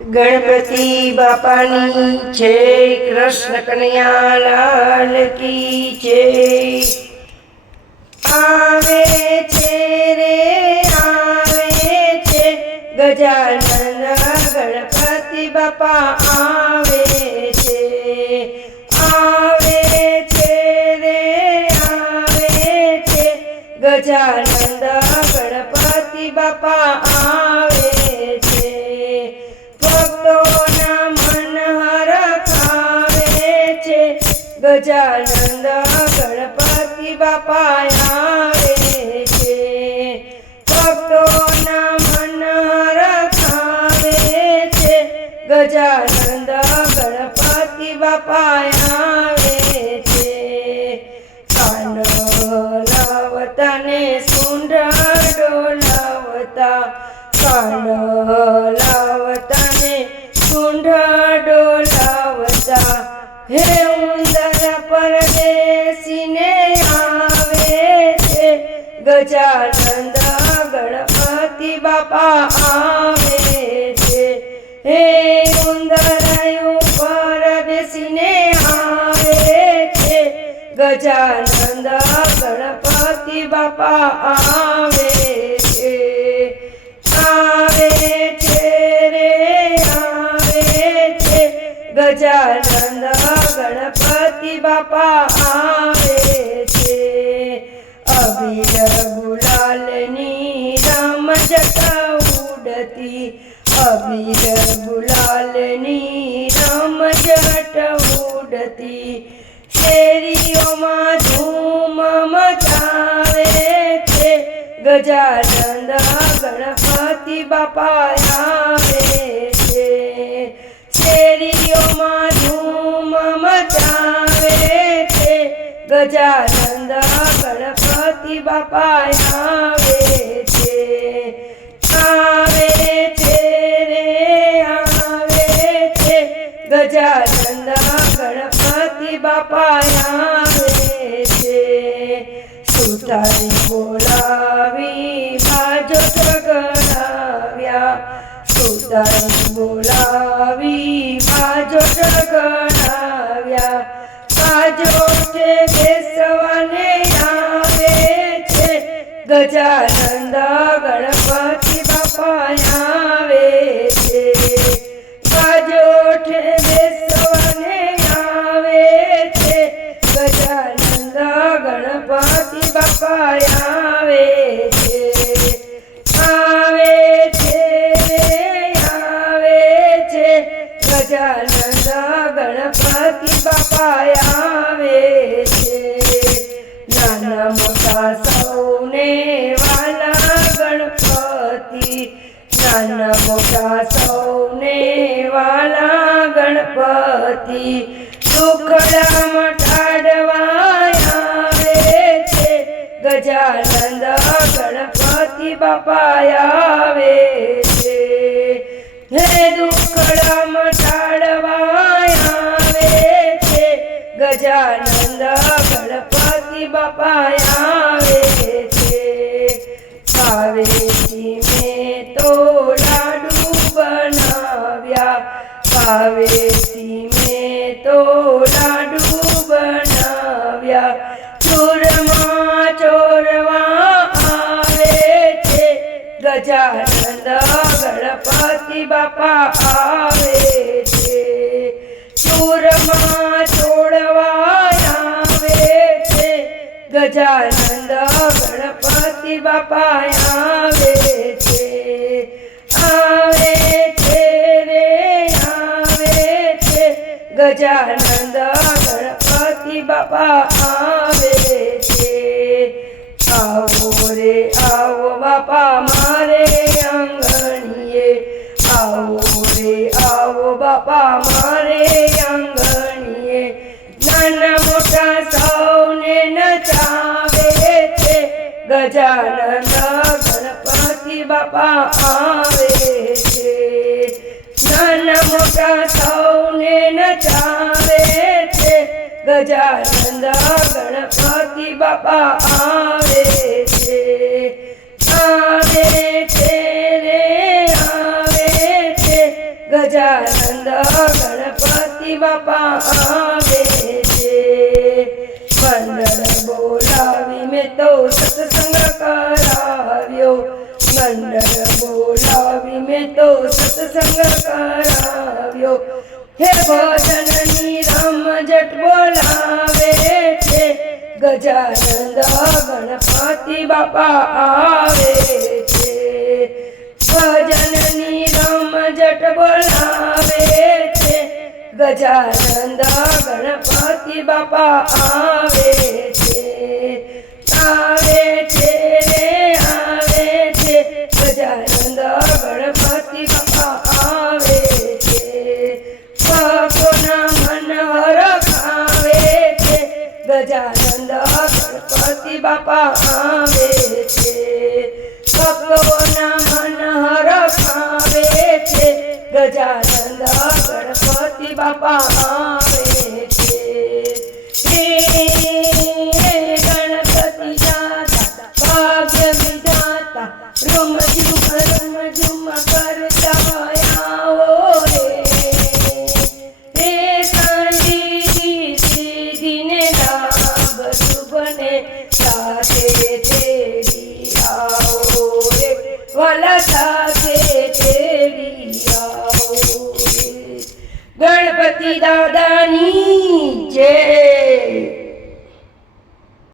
ગણપતિ બાપાની છે કૃષ્ણ કનૈયા લાલ કી છે આવે છે રે, આવે છે, ગજાનન ગણપતિ બાપા આવે છે. આવે છે રે, આવે છે, ગજાનંદ ગણપતિ બાપા આવે ગજાનંદ ગણપતિ બાપા આવે છે. ભક્તોના મન રખાવે છે. ગજાનંદ ગણપતિ બાપા આવે છે. કાન લાવતા ને સુંઢ ડોલાવતા કાન લાવતા ને સુંઢ ડોલાવતા હે ગજાનંદ ગણપતિ બાપા આવે છે. હે ઉંદર પર બેસીને આવે છે. ગજાનંદ ગણપતિ બાપા આવે છે. આવે છે રે, આવે છે. ગજાનંદ ગણપતિ બાપા આવે અબીર ગુલાલની રામ જટા ઉડતી અબીર ગુલાલની રામ જટા ઉડતી શેરીઓમાં ધૂમ મચાવે છે ગજાનંદ ગણપતિ બાપા આવે છે શેરીઓમાં ધૂમ મચાવે છે ગજાનંદ ગણપતિ બાપા આવે છે આવે છે રે, આવે છે. ગજાનંદ ગણપતિ બાપા આવે છે. સુતારી બોલાવી બાજો જગણાવ્યા સુતારી બોલાવી બાજો જગણાવ્યા બાજો છે બેસવા ગજાનંદ ગણપતિ બાપા આવે છે. બાજોઠે બેસવાને આવે છે. ગજાનંદ ગણપતિ બાપા ગણપતિ સુખડા મટાડવા આવે છે. ગજાનંદ ગણપતિ બાપા આવે છે. હે દુખડા મટાડવા આવે છે. ગજાનંદ ગણપતિ બાપા આવે છે. કાવેરી મેં તો લાડુ બનાવ્યા. કાવેરી ગજાનંદ ગણપતિ બાપા આવે છે. ચૂરમાં છોડવા આવે છે. ગજાનંદ ગણપતિ બાપા આવે છે. આવે છે રે, આવે છે. ગજાનંદ ગણપતિ બાપા આવે છે. આવો રે બાપા મારે આંગણીએ નાના મોટા સૌને નચાવે છે. ગજાનંદ ગણપતિ બાપા આવે છે. નાના મોટા સૌને નચાવે છે. ગજાનંદ ગણપતિ બાપા આવે છે. આવે ગજાનંદ ગણપતિ બાપા આવે છે મંડળ બોલાવી મેં તો સત્સંગ કરાવ્યો. મંડળ બોલાવી મેં તો સત્સંગ કરાવ્યો. હે ભજનની રમઝટ બોલાવે છે. ગજાનંદ ગણપતિ બાપા આવે છે. ભજનની બોલાવે છે. ગજાનંદ ગણપતિ બાપા આવે છે. આવે છે રે આવે છે. ગજાનંદ ગણપતિ બાપા આવે છે. ભક્તોના મન હરખાવે છે. ગજાનંદ ગણપતિ બાપા આવે છે. ભક્તોના મન હરખાવે છે. ગજાનંદ ગણપતિ બાપા આવે છે ગણપતિ દાતા ભાગ્ય વિધાતા રૂમ ઝુમ રૂમ ઝુમ કરતા આવો રે સંગીતી સીધીને લાભ શુભને સાથે તેડી આવો રે વલ સાથે ગણપતિ દાદાની જય.